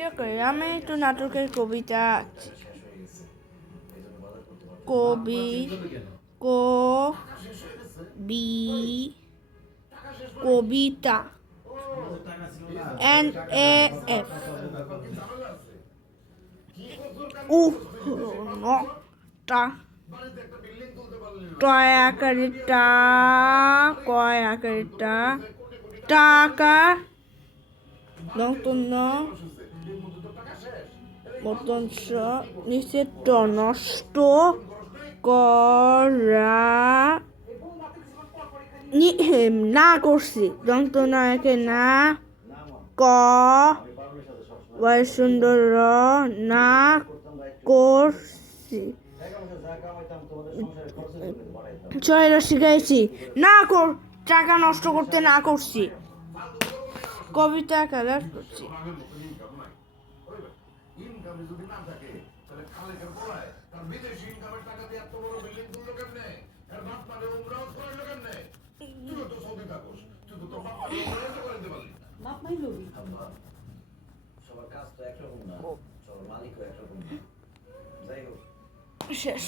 ইয়ে করে আমি একটু নাটকের কবিতা কবি কবি কবিতা NAF টা টয় আকারেরটা কয় আকারেরটা টাকা নতুন মতন নিচে নষ্ট করা না করছি যন্ত্রণাকে না ক সুন্দর না করছি ছয়টা শিখাইছি না কর টাকা নষ্ট করতে না করছি কবিতা কালার করছি ইনকামে যদি না থাকে তাহলে খালেকের বলায় তার বিদেশি ইনকামের টাকা দিয়ে এত বড় বিল্ডিং তুললো কেমনে এর বাপ মানে উমরাও করাইলো কেমনে তুই তো সৌদি থাকোস তুই তো তোর বাপ মানে উমরাও করে দিতে পারলি বাপ মাই লবি সবার কাজ তো একরকম না সবার মালিকও একরকম না যাই হোক শেষ